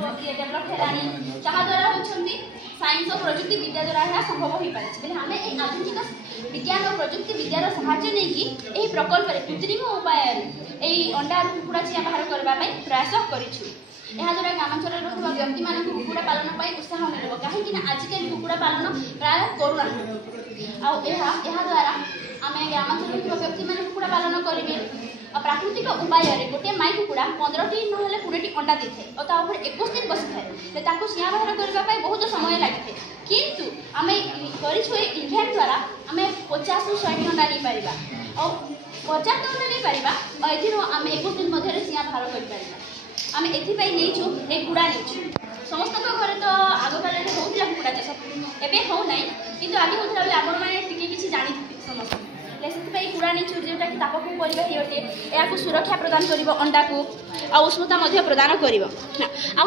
Develop हेलानी जहाँ द्वारा होती साइंस और प्रजुक्ति विद्या द्वारा यह संभव हो पारे बोले आम आधुनिक विज्ञान और प्रजुक्ति विद्यार साहाय्य नहीं प्रकल्प कृत्रिम उपाय अंडा कुकुड़ा चिया बाहर करने प्रयास करूँ। याद्वारा ग्रामांचल रोक व्यक्ति मान कुकुड़ा पालन उत्साह मिले कहीं आजिकल कुकुड़ा पालन प्राय करूना द्वारा आम ग्रामांचल व्यक्ति मैंने कुकुड़ा पालन करेंगे प्राकृतिक उपाय गोटे माई कुकुड़ा 15टी ना 20टी अंडा दे थाए और 21 दिन बसी थाए चिया बाहर करने बहुत समय लगी किंतु आम करूँ इन्भेंट द्वारा आम 50 ରୁ 100टी अंडा नहीं पार और पर्याप्त अंडा नहीं पार और आम 21 दिन मध्य चिया बाहर कर आम एचु ए कुड़ा नहीं समस्त घर तो आग काल होता कुकुड़ा चाष एवं होना कि आगे होता बेले आपण मैंने किसी जानी समस्त से कुड़ा नहीं जोटा कि ताप को अटे या सुरक्षा प्रदान कर अंडा को आ उष्णता प्रदान कर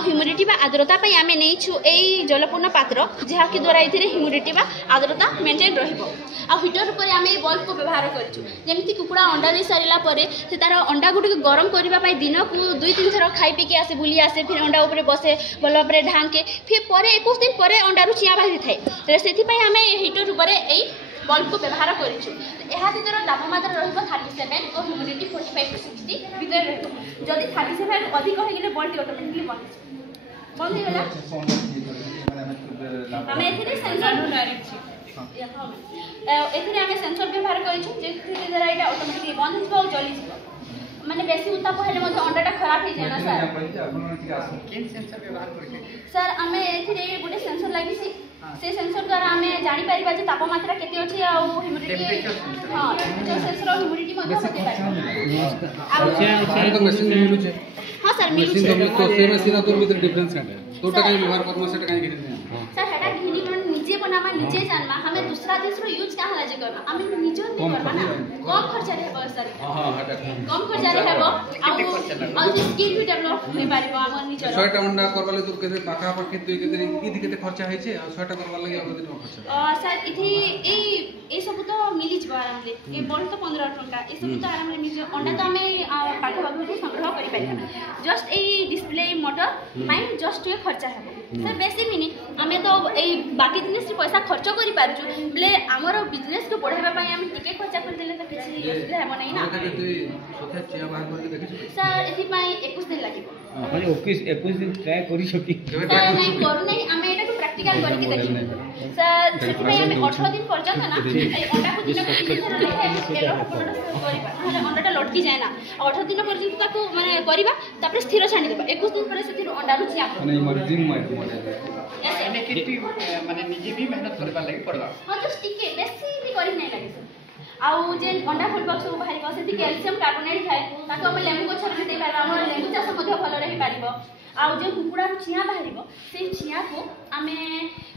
ह्यूमिडिटी आर्द्रता आम नहीं जलपूर्ण पात्र जहाँकि द्वारा ये ह्यूमिडिटी आर्द्रता मेंटेन रहा हीटर पर आम बल्ब को व्यवहार करमी कुकुड़ा अंडा दे सारापर से तार अंडा गुड़ गरम करने दिन को 2-3 थर खाई पीके आसे बुली आसे फिर अंडा उपर बसे भल भाव ढांके फिर 21 दिन पर अंडारू चिया बाहरी थाए से आम हीटर पर बल्ब को व्यवहार कर तापमात्रा रहा 37 और ह्यूमिडिटी 45 to 60 भर रही 37 अधिक हो गए बल्ब ऑटोमेटिकली बंद आम सेंसर व्यवहार करा यहाँ ऑटोमेटिकली बंद हो जली माने बेसी उत्ताप हेले अंडाटा खराब हो जाए ना सर आम ए गोटे सेंसर लगी से सेंसर द्वारा आम जापर तापमात्रा केते अच्छी ह्यूमिडिटी हाँ टेम्परेचर सेंसर और ह्यूमिडिटी हाँ सर सर निजे बनामा निजे जानमा हमें दूसरा देश रो यूज कहाँ लाजे करना हमें निजे नहीं करना ना कम खर्चा रे सर कम खर्चा रे हेबो आ स्किल भी डेवलप होई पारिबो हमर निजे 100टा अंडा करबाले तो केते पाखा पाखी केते खर्चा होई छे आ 100टा करबा लागि और दिन खर्चा सर इथि ए सब तो मिली जबा आराम ले ए बल तो 15 टंका ए सब तो आराम ले मिल अंडा तो हमें पाखा पाखी संग्रह करि Paribas just a display motor mine just a खर्चा हेबो सर बेसी मिनी हमें तो ए बाकी जिनिस पैसा खर्च कर पारछु बोले आमर बिजनेस को बढ़ावा पई हम टिके खर्च कर देले तो किछि असुविधा हेबो नै ना सर एथि पई 21 दिन लागिबो माने 21 दिन ट्राई करि सकी सर नै करू नै हम एटा को प्रैक्टिकल करि के देखि सर सेथि पई हम 18 दिन पर्यंत ना ए अंडा को दिन को 3 थर लेखे एलो करिबा हाले अंडाटा लटकी जाय ना 18 दिन पर्यंत ताको माने करिबा तापर स्थिर छानी देबा 21 दिन पर सेथि अंडा रुचि आ माने इमर्जिंग माने किति माने निजे भी मेहनत करबा लागि पड़बा हां जस्ट टिके बेसी भी करि नै लागि आउ जे अंडा फुल बॉक्स को बाहरी से कैल्शियम कार्बोनेट थाए ताको हम लेंबू गछ रे दे पारबा हमर लेंबू चाष मध्ये भल रही पारिबो आउ जे कुकुड़ा चिया बाहरिबो से चिया को आमे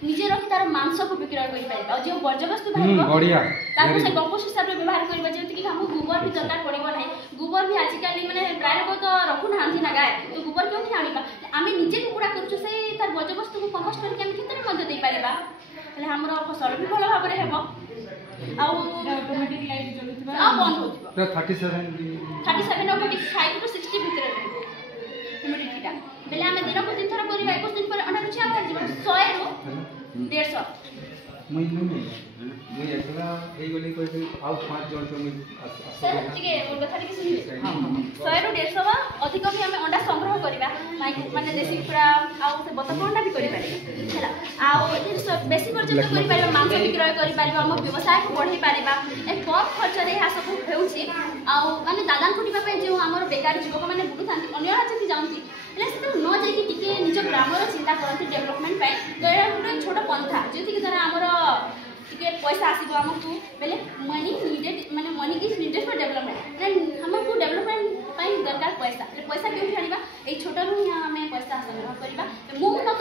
निजे रखि तार मांस को विक्रय करि पारिबा और जे वर्ज्यवस्तु बाहरिबो बढ़िया ताको से कंपोस्ट हिसाब रे व्यवहार करबा जेति कि हम गोबर भी दरकार पड़िबो नै गोबर भी आजिकल माने प्राय लोग तो रखु नांथि ना गाय तो गोबर क्यों आनिबा आमे निजे कुकुड़ा करछु से तार वर्ज्यवस्तु को कंपोस्ट करके हम कितने मध्ये दे पारिबा એટલે हमरो फसल भी भल भाव रे हेबो आउ ऑटोमेटिक लाइट जलुतबा आ बंद होतबा तो 37 और 45 to 60 भीतर ह्यूमिडिटी टा बेले हम दिन को 3 थर करिबा 21 दिन पर अंडा रुचि आ जीवन 100 रो 150 मई मुई एकला एई गली कोइ आउ 5 जण से सर ठीक है मोर कथा ठीक सुनिले हां 100 रो 150 अधिक भी हम अंडा संग्रह करिबा माने देसी कुकुड़ा आउ से बतक अंडा भी करि पारे हैला आउ बेसी पर्यंत करि पारे मांस विक्रय करि पारे हम व्यवसाय को बढ़ाई पारेबा ए कम खर्च रे हा सब हेउची आउ माने दादान कुटिबा पे जे हमर बेकारी युवक माने बुडु थांती अन्य राज्य की जाउंती એટલે से न जाई कि टिके निज ग्रामर चिंता करते डेवलपमेंट पाए तो एटा गोटे छोट पंथा जेति कि द्वारा हमर टिके पैसा आसीबो हमकु बेले मनी नीडेड माने money is needed for development and हमकु डेवलपमेंट पाई दरकार पैसा पैसा क्यों छाड़ीबा ए छोट रु हमें पैसा संग्रह करबा मु न